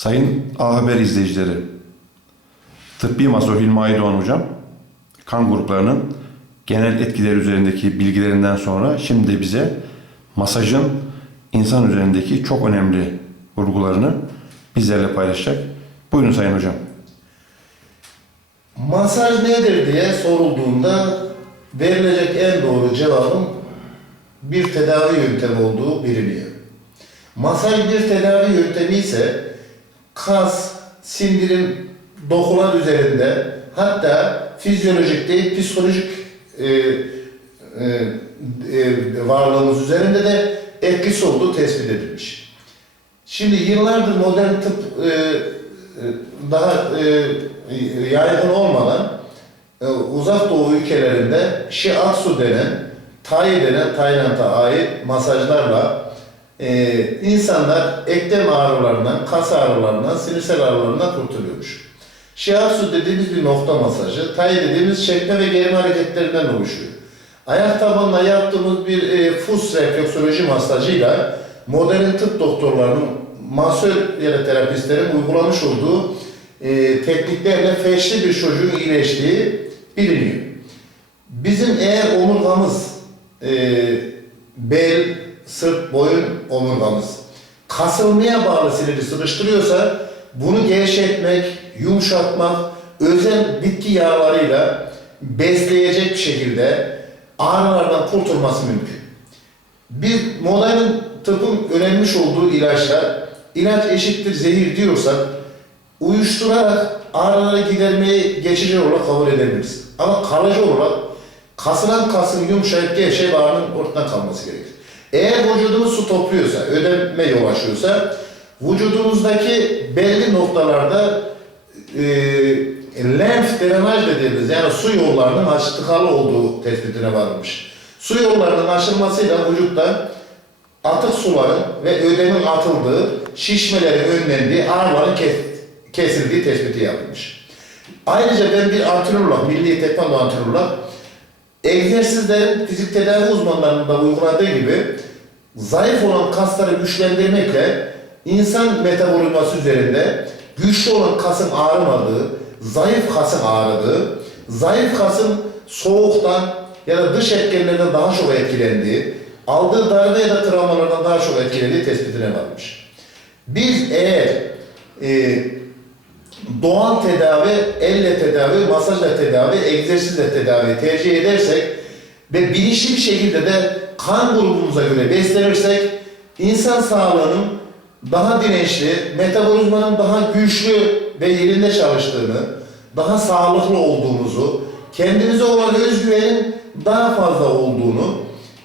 Sayın A Haber izleyicileri, tıbbi masör Hilmi Aydoğan hocam, kan gruplarının genel etkileri üzerindeki bilgilerinden sonra şimdi bize masajın insan üzerindeki çok önemli vurgularını bizlerle paylaşacak. Buyurun Sayın Hocam. Masaj nedir diye sorulduğunda verilecek en doğru cevabın bir tedavi yöntemi olduğu biliniyor. Masaj bir tedavi yöntemi ise kas, sindirim, dokular üzerinde hatta fizyolojik değil psikolojik e, e, e, varlığımız üzerinde de etkisi olduğu tespit edilmiş. Şimdi yıllardır modern tıp e, e, daha e, yaygın olmadan e, uzak doğu ülkelerinde shiatsu denen, tai denen Tayland'a ait masajlarla e, insanlar eklem ağrılarından, kas ağrılarından, sinirsel ağrılarından kurtuluyormuş. Shiatsu dediğimiz bir nokta masajı, tai dediğimiz çekme ve germe hareketlerinden oluşuyor. Ayak tabanına yaptığımız bir e, fus refleksoloji masajıyla modern tıp doktorlarının, masör ya da terapistlerin uygulamış olduğu e, tekniklerle feşli bir çocuğun iyileştiği biliniyor. Bizim eğer omurgamız, e, bel, sırt, boyun omurgamız kasılmaya bağlı siniri sıkıştırıyorsa bunu gevşetmek, yumuşatmak, özel bitki yağlarıyla besleyecek şekilde ağrılardan kurtulması mümkün. Bir modern tıbbın önermiş olduğu ilaçlar, ilaç eşittir zehir diyorsak, uyuşturarak ağrıları gidermeyi geçici olarak kabul edebiliriz. Ama kalıcı olarak kasılan kasın yumuşayıp gevşeyip ağrının ortadan kalması gerekir. Eğer vücudumuz su topluyorsa, ödeme yol vücudumuzdaki belli noktalarda e, lenf drenaj dediğimiz yani su yollarının aç, tıkalı olduğu tespitine varılmış. Su yollarının aşılmasıyla vücutta atık suların ve ödemin atıldığı, şişmelerin önlendiği, ağrıların kes, kesildiği tespiti yapılmış. Ayrıca ben bir antrenör olarak, milli tekvando antrenör olarak egzersizlerin fizik tedavi uzmanlarının da uyguladığı gibi zayıf olan kasları güçlendirmekle insan metabolizması üzerinde güçlü olan kasın ağrımadığı, zayıf kasın ağrıdığı, zayıf kasın soğuktan ya da dış etkenlerden daha çok etkilendiği, aldığı darbe ya da travmalardan daha çok etkilendiği tespitine varmış. Biz eğer e, doğal tedavi, elle tedavi, masajla tedavi, egzersizle tedavi tercih edersek ve bilinçli bir şekilde de kan grubumuza göre beslenirsek insan sağlığının daha dirençli, metabolizmanın daha güçlü ve yerinde çalıştığını, daha sağlıklı olduğumuzu, kendimize olan özgüvenin daha fazla olduğunu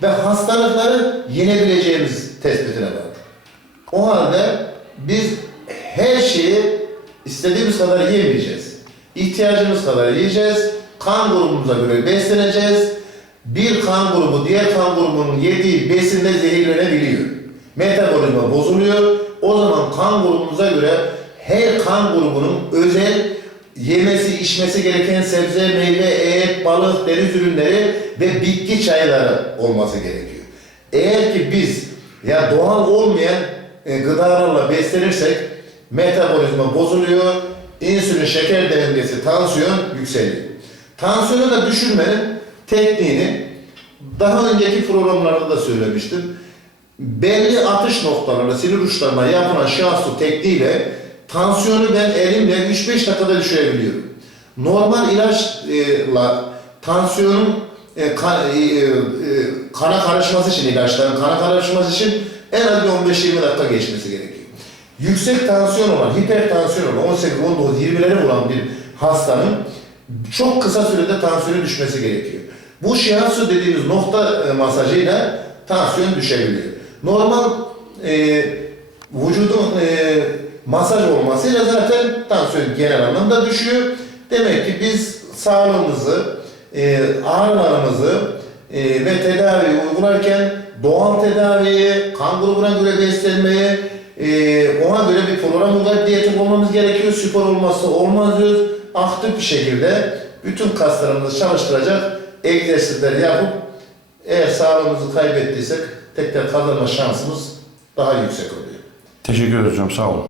ve hastalıkları yenebileceğimiz tespitine vardık. O halde biz her şeyi istediğimiz kadar yemeyeceğiz. İhtiyacımız kadar yiyeceğiz. Kan grubumuza göre besleneceğiz. Bir kan grubu diğer kan grubunun yediği besinde zehirlenebiliyor. Metabolizma bozuluyor. O zaman kan grubumuza göre her kan grubunun özel yemesi, içmesi gereken sebze, meyve, et, balık, deniz ürünleri ve bitki çayları olması gerekiyor. Eğer ki biz ya doğal olmayan e, gıdalarla beslenirsek metabolizma bozuluyor, insülin, şeker dengesi, tansiyon yükseliyor. Tansiyonu da düşürmenin tekniğini daha önceki programlarda da söylemiştim. Belli atış noktalarında, sinir uçlarına yapılan şahsu tekniğiyle tansiyonu ben elimle 3-5 dakikada düşürebiliyorum. Normal ilaçla tansiyonun e, kan- e, e, kana karışması için ilaçların kana karışması için en az bir 15-20 dakika geçmesi gerekiyor. Yüksek tansiyon olan, hipertansiyon olan 18, 19, 20'lere vuran bir hastanın çok kısa sürede tansiyonu düşmesi gerekiyor. Bu shiatsu dediğimiz nokta e, masajıyla tansiyon düşebiliyor. Normal e, vücudun e, masaj olmasıyla zaten tansiyon genel anlamda düşüyor. Demek ki biz sağlığımızı, e, ağrılarımızı e, ve tedaviyi uygularken doğal tedaviyi, kan grubuna göre beslenmeyi, e, ona göre bir program uygulayıp diyet olmamız gerekiyor. Spor olmazsa olmaz diyoruz. Aktif bir şekilde bütün kaslarımızı çalıştıracak egzersizleri yapıp eğer sağlığımızı kaybettiysek tekrar kazanma şansımız daha yüksek oluyor. Teşekkür ederiz hocam. Sağ olun.